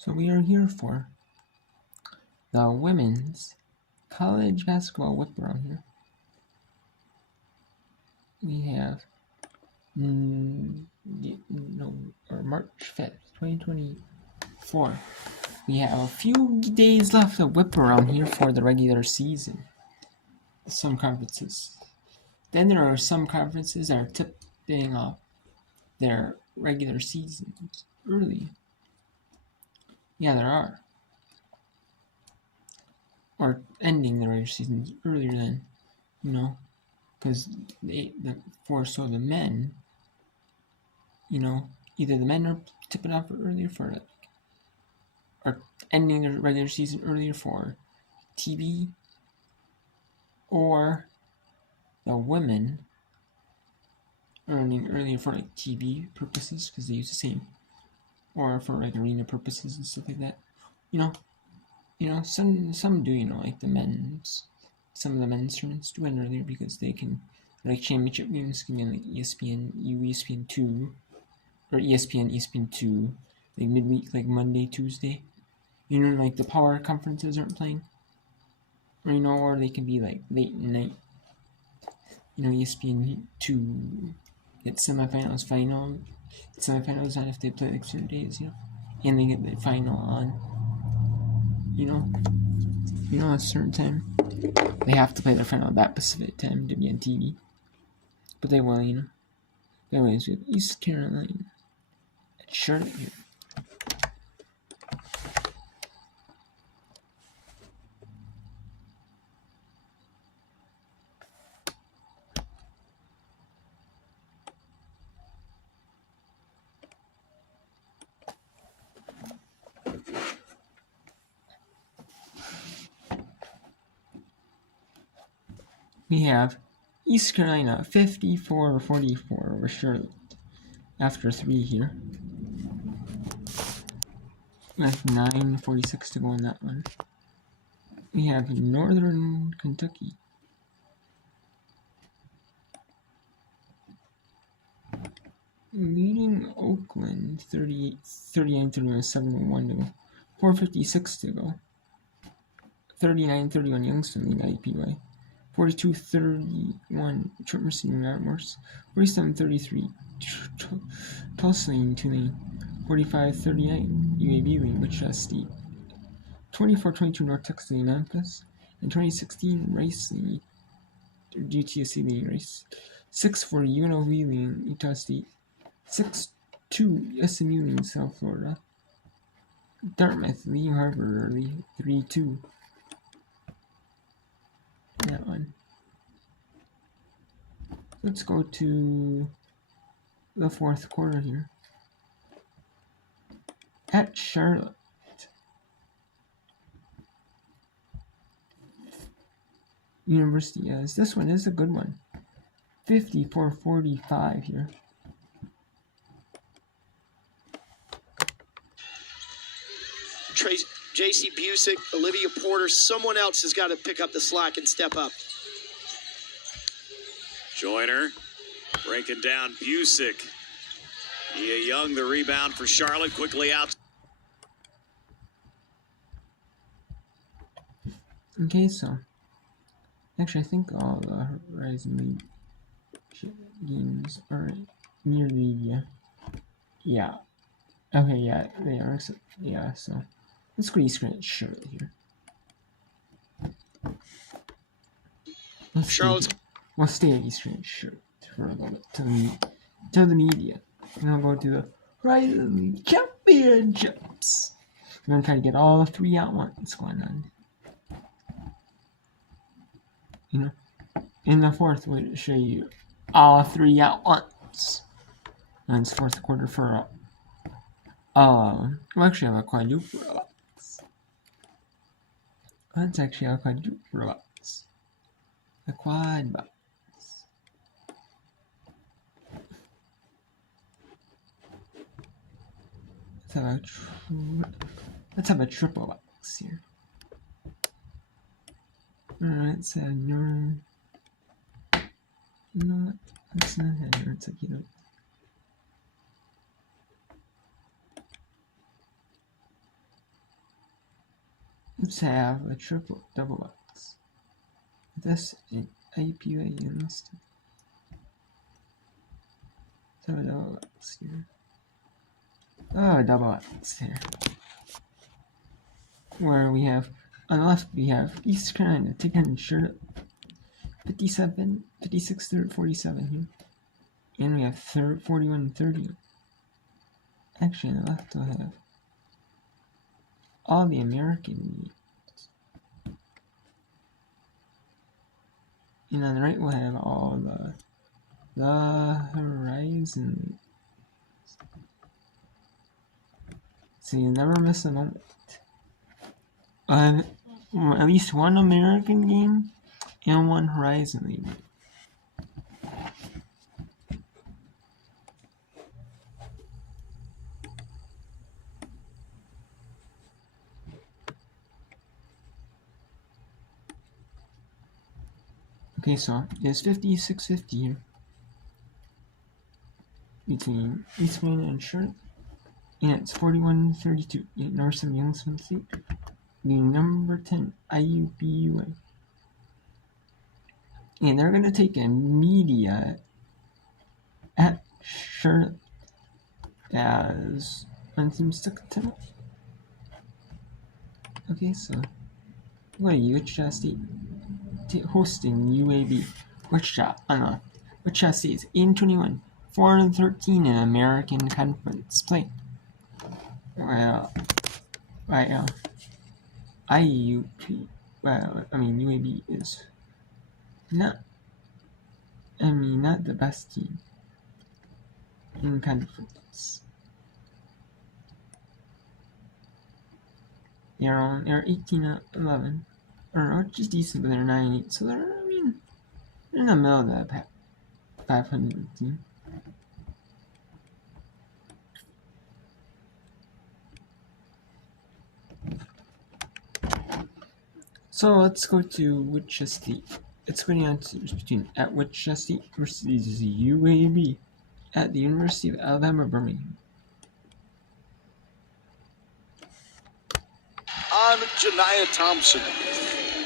So we are here for the women's college basketball whip around here. We have March 5th, 2024. We have a few days left of whip around here for the regular season. Some conferences. Then there are some conferences that are tipping off their regular seasons early. Yeah, there are. Or ending the regular seasons earlier than, because the men, either the men are tipping off earlier or ending the regular season earlier for TV, or the women earning earlier for TV purposes because they use the same, or for arena purposes and stuff like that. Some do, like some of the men's tournaments do end earlier because they can, championship games can be on ESPN, ESPN2, or ESPN2, midweek, Monday, Tuesday. The power conferences aren't playing. Or they can be late night. ESPN2 get semifinals, semifinals on if they play certain days, and they get the final on, a certain time. They have to play their final at that specific time to be on TV. But they will, Anyways, we have East Carolina at Charlotte here. We have East Carolina 54-44 over Charlotte after 3 here. With 9:46 to go on that one. We have Northern Kentucky leading Oakland 39-31, 7-1 to go. 4:56 to go. 39-31 Youngstown leading IUPUI. 42-31 Trent Mercy and Dartmoor. 47-33 Tulsa leading Tulane. 45-39 UAB leading Wichita State. 24-22 North Texas leading Memphis. And 2016 Rice leading UTSC leading Rice. 6-4 UNLV leading Utah State. 6-2 SMU leading South Florida. Dartmouth leading Harvard early 3-2. That one. Let's go to the fourth quarter here. At Charlotte. University is. This one is a good one. 54-45 here. J.C. Busick, Olivia Porter, someone else has got to pick up the slack and step up. Joyner breaking down Busick. Nia Young, the rebound for Charlotte, quickly out. Okay, so actually I think all the Horizon League games are nearly, yeah. Okay, yeah, they are. So, yeah, so let's go East Carolina Charlotte here. We'll stay at East Carolina Charlotte for a little bit till the media. And I'll go to the Horizon League Championships. I'm gonna try to get all 3 at once going on. In the fourth, we'll show you all 3 at once. And it's fourth quarter for we actually have a quadruple box. That's actually a quadruple box. A quad box. Let's have a triple box here. Alright, so no, that's not header, it's like, Oops, have a triple double X. That's an IPA instead. So double X here. Oh, double X here. Where we have, on the left we have East Carolina, taking Charlotte 57, 56, 47 here. And we have 41, 30. Actually, on the left we'll have all the American meets. And on the right we'll have all the Horizon. So you never miss a moment. At least one American game and one Horizon League. Okay, so it's 56-50 here between Eastman and Charlotte, and it's 41-32 in Northern Youngstown State, the number 10 IUPUA. And they're going to take a media at Charlotte as one team stuck to. Okay, so Wichita State hosting UAB. Wichita State is 8-21, 4-13 in American Conference play. UAB is not the best team in conference. They're 18-11, which is decent, but they're 9-8, so they're in the middle of that 500 team. So let's go to Wichita State. It's going on to between at Wichita State versus UAB at the University of Alabama, Birmingham. On Janiyah Thompson.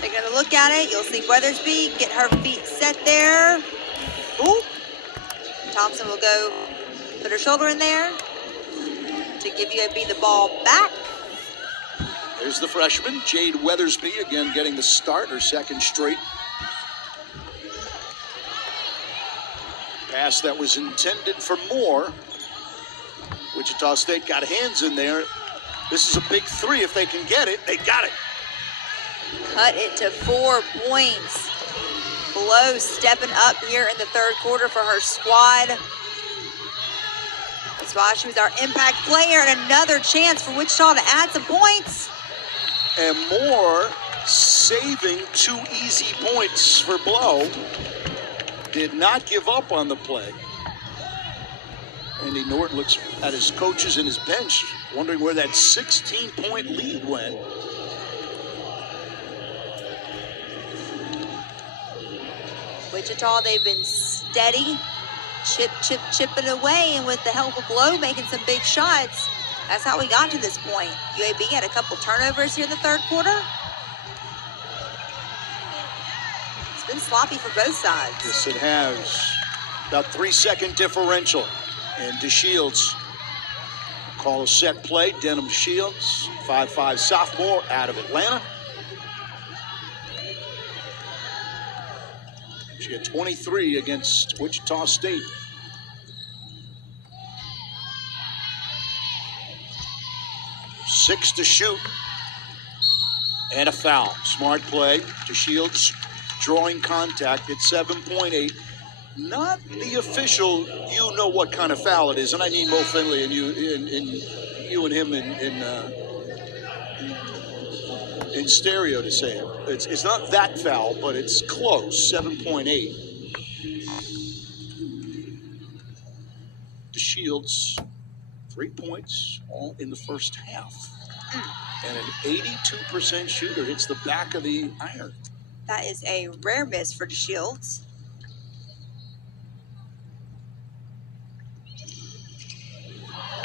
Taking a look at it, you'll see Weathersby get her feet set there. Ooh. Thompson will go put her shoulder in there to give UAB the ball back. There's the freshman, Jade Weathersby, again getting the start, her second straight. Pass that was intended for more. Wichita State got hands in there. This is a big three. If they can get it, they got it. Cut it to 4 points. Blow stepping up here in the third quarter for her squad. That's why she was our impact player, and another chance for Wichita to add some points. And more saving 2 easy points for Blow. Did not give up on the play. Andy Norton looks at his coaches and his bench, wondering where that 16-point lead went. Wichita, they've been steady, chipping away, and with the help of Blow, making some big shots. That's how we got to this point. UAB had a couple turnovers here in the third quarter. It's been sloppy for both sides. Yes, it has. About 3-second differential. And DeShields call a set play. Denham Shields, 5'5" sophomore out of Atlanta. She had 23 against Wichita State. Six to shoot. And a foul. Smart play. DeShields drawing contact at 7.8. Not the official, you know what kind of foul it is, and I need Mo Finley and you and him in stereo to say it. It's not that foul, but it's close. 7.8. DeShields, 3 points, all in the first half, and an 82% shooter. Hits the back of the iron. That is a rare miss for DeShields.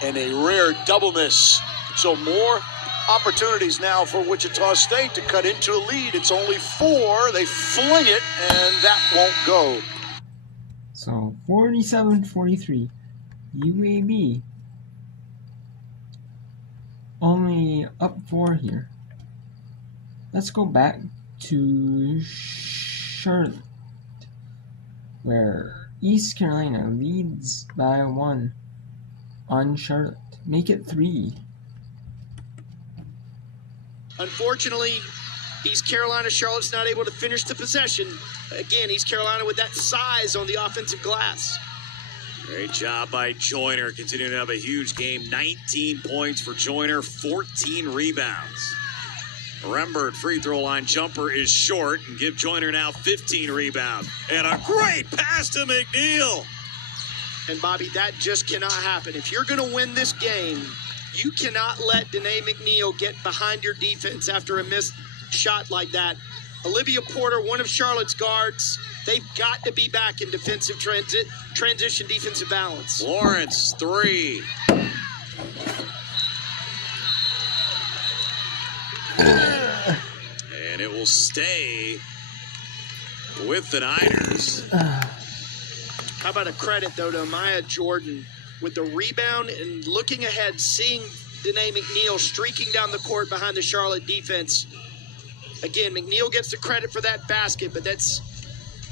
And a rare double miss. So Moore Opportunities now for Wichita State to cut into a lead. It's only 4. They fling it, and that won't go. So 47-43. UAB only up 4 here. Let's go back to Charlotte, where East Carolina leads by 1 on Charlotte. Make it 3. Unfortunately, East Carolina, Charlotte's not able to finish the possession. Again, East Carolina with that size on the offensive glass. Great job by Joyner, continuing to have a huge game. 19 points for Joyner, 14 rebounds. Rembert free throw line jumper is short, and give Joyner now 15 rebounds. And a great pass to McNeil. And Bobby, that just cannot happen. If you're going to win this game, you cannot let Danae McNeil get behind your defense after a missed shot like that. Olivia Porter, one of Charlotte's guards, they've got to be back in defensive transition defensive balance. Lawrence, 3. And it will stay with the Niners. How about a credit, though, to Maya Jordan with the rebound and looking ahead, seeing Danae McNeil streaking down the court behind the Charlotte defense. Again, McNeil gets the credit for that basket, but that's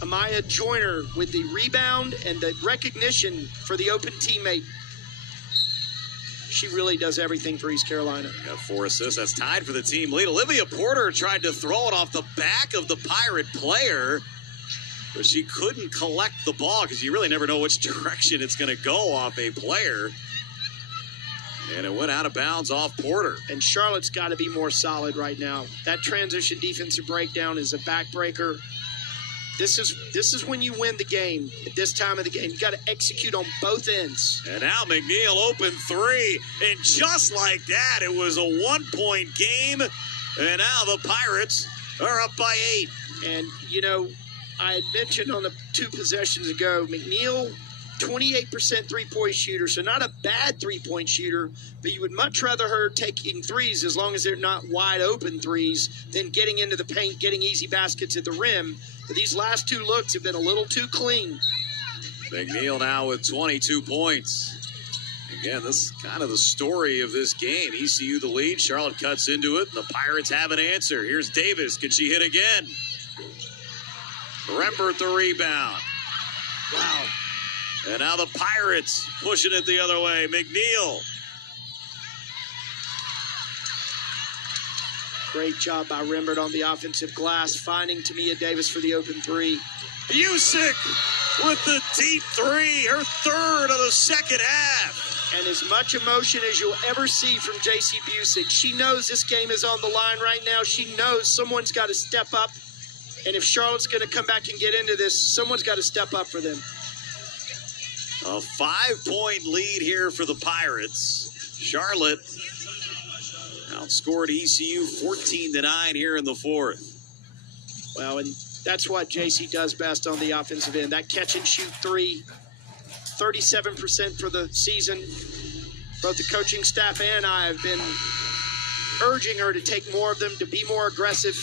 Amaya Joyner with the rebound and the recognition for the open teammate. She really does everything for East Carolina. Got 4 assists. That's tied for the team lead. Olivia Porter tried to throw it off the back of the Pirate player, but she couldn't collect the ball because you really never know which direction it's going to go off a player. And it went out of bounds off Porter. And Charlotte's got to be more solid right now. That transition defensive breakdown is a backbreaker. This is when you win the game at this time of the game. You got to execute on both ends. And now McNeil open 3. And just like that, it was a 1-point game. And now the Pirates are up by 8. And, you know, I had mentioned on the 2 possessions ago, McNeil, 28% three-point shooter, so not a bad three-point shooter, but you would much rather her taking threes as long as they're not wide-open threes than getting into the paint, getting easy baskets at the rim. But these last 2 looks have been a little too clean. McNeil now with 22 points. Again, this is kind of the story of this game. ECU the lead, Charlotte cuts into it, and the Pirates have an answer. Here's Davis. Can she hit again? Rembert the rebound. Wow. And now the Pirates pushing it the other way. McNeil. Great job by Rembert on the offensive glass, finding Tamia Davis for the open 3. Busick with the deep 3, her 3rd of the second half. And as much emotion as you'll ever see from J.C. Busick. She knows this game is on the line right now. She knows someone's got to step up. And if Charlotte's going to come back and get into this, someone's got to step up for them. A 5-point lead here for the Pirates. Charlotte outscored ECU 14-9 here in the 4th. Well, and that's what JC does best on the offensive end. That catch and shoot 3, 37% for the season. Both the coaching staff and I have been urging her to take more of them, to be more aggressive.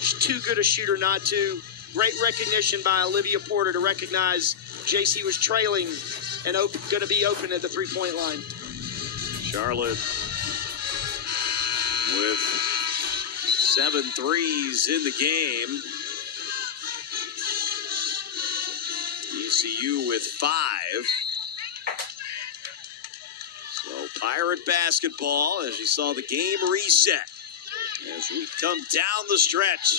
She's too good a shooter not to. Great recognition by Olivia Porter to recognize JC was trailing and going to be open at the three-point line. Charlotte with 7 threes in the game. ECU with 5. So Pirate basketball, as you saw the game reset. As we come down the stretch,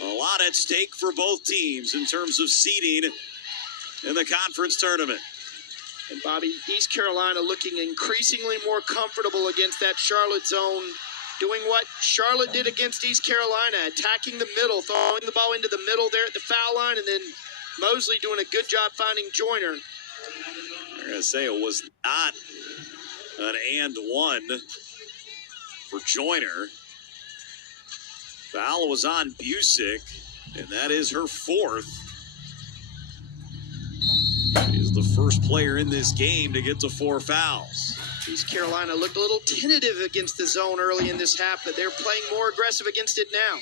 a lot at stake for both teams in terms of seeding in the conference tournament. And Bobby, East Carolina looking increasingly more comfortable against that Charlotte zone, doing what Charlotte did against East Carolina, attacking the middle, throwing the ball into the middle there at the foul line, and then Mosley doing a good job finding Joyner. I'm going to say it was not an and one for Joyner. Foul was on Busick, and that is her 4th. She's the first player in this game to get to 4 fouls. East Carolina looked a little tentative against the zone early in this half, but they're playing more aggressive against it now.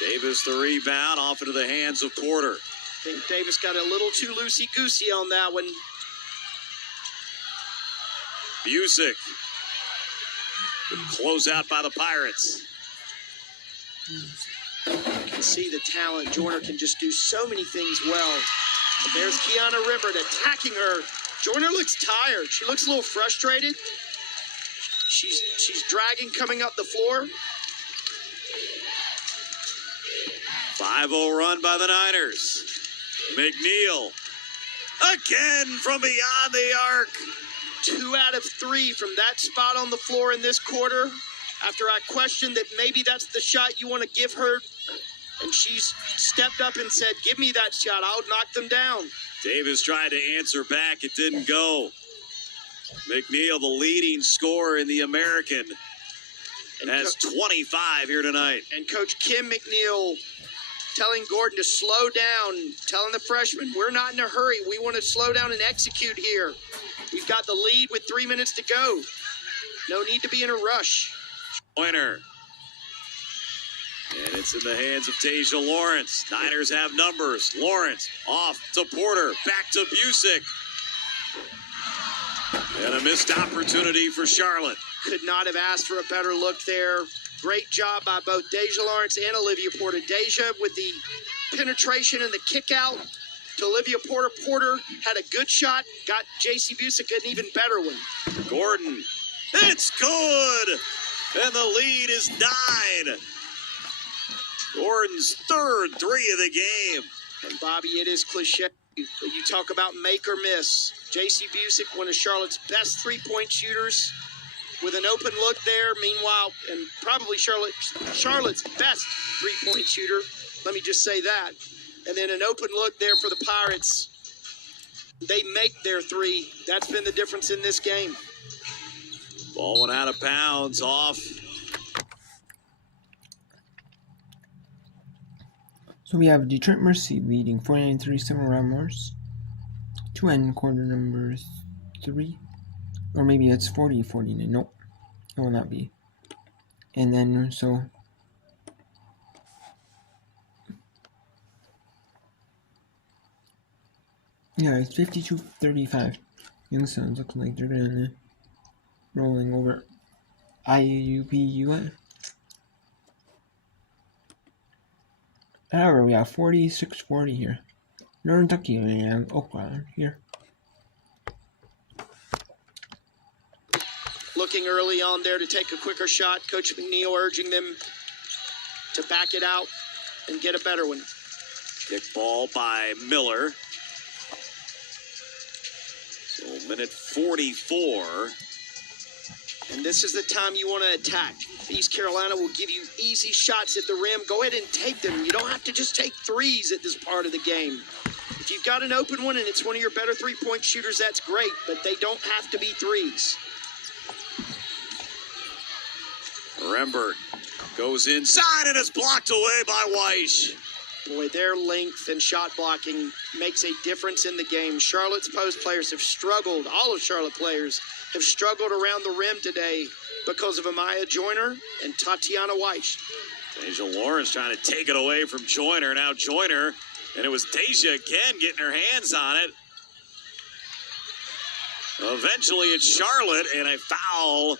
Davis the rebound, off into the hands of Porter. I think Davis got a little too loosey-goosey on that one. Busick. Close out by the Pirates. You can see the talent. Joyner can just do so many things well. But there's Kiana Ribbert attacking her. Joyner looks tired. She looks a little frustrated. She's dragging coming up the floor. 5-0 run by the Niners. McNeil. Again from beyond the arc. 2 out of 3 from that spot on the floor in this quarter. After I questioned that maybe that's the shot you want to give her. And she's stepped up and said, give me that shot. I'll knock them down. Davis tried to answer back. It didn't go. McNeil, the leading scorer in the American, has 25 here tonight. And Coach Kim McNeil telling Gordon to slow down, telling the freshman, we're not in a hurry. We want to slow down and execute here. We've got the lead with 3 minutes to go. No need to be in a rush. Joyner. And it's in the hands of Tasia Lawrence. Niners have numbers. Lawrence off to Porter. Back to Busick. And a missed opportunity for Charlotte. Could not have asked for a better look there. Great job by both Tasia Lawrence and Olivia Porter. Tasia with the penetration and the kick out to Olivia Porter. Porter had a good shot, got J.C. Busick an even better one. Gordon. It's good. And the lead is 9. Gordon's third 3 of the game. And Bobby, it is cliche, but you talk about make or miss. J.C. Busick, one of Charlotte's best three-point shooters, with an open look there. Meanwhile, and probably Charlotte's best three-point shooter. Let me just say that. And then an open look there for the Pirates. They make their 3. That's been the difference in this game. Ball went out of bounds off. So we have Detroit Mercy leading 49-37 around Morse. To end quarter number 3. Or maybe it's 40-49. Nope. It will not be. And then, so... yeah, it's 52-35. Youngstown looks like they're gonna rolling over IUPUA. However, we have 46-40 here. Northern Kentucky and Oakland here. Looking early on there to take a quicker shot. Coach McNeil urging them to back it out and get a better one. Kick ball by Miller. So minute 44. And this is the time you want to attack. East Carolina will give you easy shots at the rim. Go ahead and take them. You don't have to just take threes at this part of the game. If you've got an open one and it's one of your better three-point shooters, that's great, but they don't have to be threes. Rembert goes inside and is blocked away by Weiss. Boy, their length and shot blocking makes a difference in the game. Charlotte's post players have struggled. All of Charlotte players have struggled around the rim today because of Amaya Joyner and Tatiana Weiss. Tasia Lawrence trying to take it away from Joyner. Now Joyner, and it was Tasia again getting her hands on it. Eventually it's Charlotte, and a foul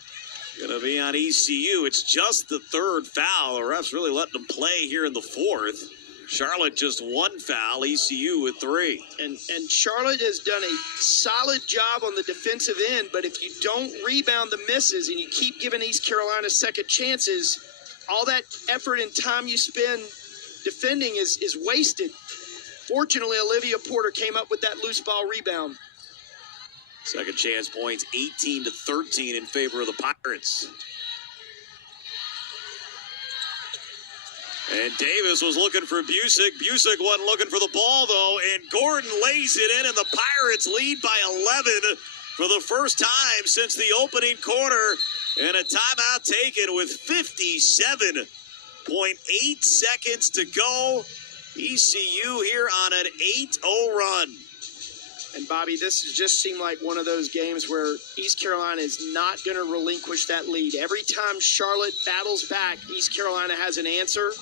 going to be on ECU. It's just the 3rd foul. The refs really letting them play here in the 4th. Charlotte just 1 foul, ECU with 3. And Charlotte has done a solid job on the defensive end, but if you don't rebound the misses and you keep giving East Carolina second chances, all that effort and time you spend defending is wasted. Fortunately, Olivia Porter came up with that loose ball rebound. Second chance points, 18-13 in favor of the Pirates. And Davis was looking for Busick. Busick wasn't looking for the ball, though, and Gordon lays it in, and the Pirates lead by 11 for the first time since the opening quarter. And a timeout taken with 57.8 seconds to go. ECU here on an 8-0 run. And Bobby, this just seemed like one of those games where East Carolina is not going to relinquish that lead. Every time Charlotte battles back, East Carolina has an answer.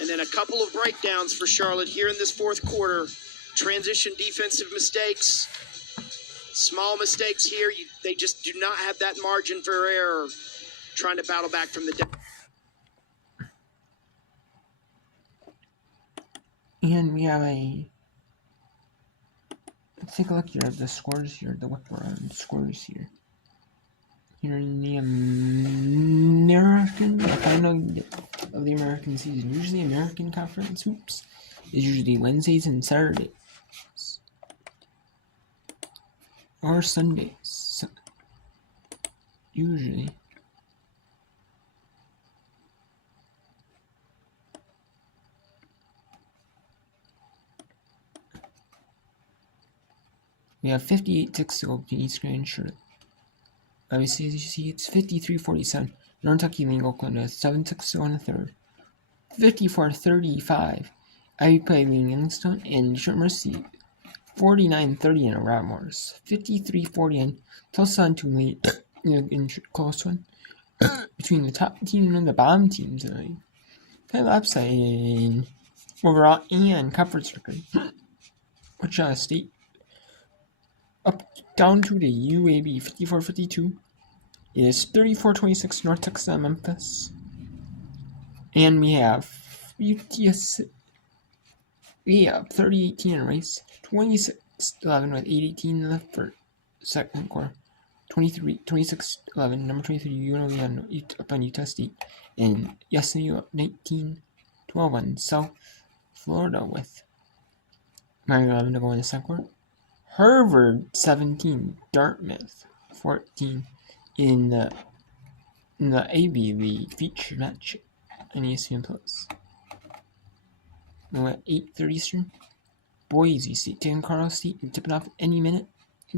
And then a couple of breakdowns for Charlotte here in this fourth quarter. Transition defensive mistakes, small mistakes here. They just do not have that margin for error trying to battle back from the down. And we have let's take a look here at the scores here, the scores here. Here in the the final of the American season. Usually American Conference hoops is usually Wednesdays and Saturdays. Or Sundays. Usually. We have 58 ticks to go between East Carolina and Charlotte. Obviously, as you see, it's 53-47. Northern Kentucky leading Oakland with 7 ticks to go in the third. 54-35. Ivy Play leading Youngstown and Detroit Mercy 49-30 in a Ratmores. 53-49. Tulsa on 2 lead in close one between the top team and the bottom teams tonight. Kind of upside in overall and conference record. Wichita State up down to the UAB 54-52. It is 34-26 North Texas at Memphis. And we have UTS. We have 30-18 in a race. 26-11 with 8-18 in the second quarter. 26-11, number 23 UNLV up on Utah State. And SMU up 19-12 on South Florida with 9-11 to go in the second quarter. Harvard 17, Dartmouth 14 in the AB League feature match on ESPN Plus. Now at 8:30 Eastern, Boise State taking Colorado State and tipping off any minute.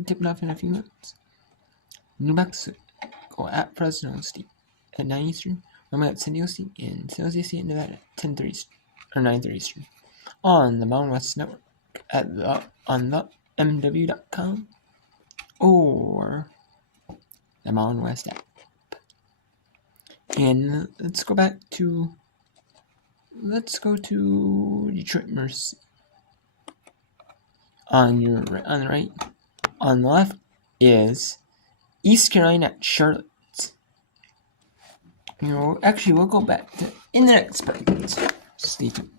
Tipping off in a few minutes. New Mexico at Fresno State at 9 Eastern. I'm at San Diego State and San Jose State Nevada at 10:30 Eastern or 9:30 Eastern on the Mountain West Network on the MW.com or the Mountain West app. And let's go to Detroit Mercy. On the right, on the left is East Carolina at Charlotte. We'll go back to in the next part. Stay tuned.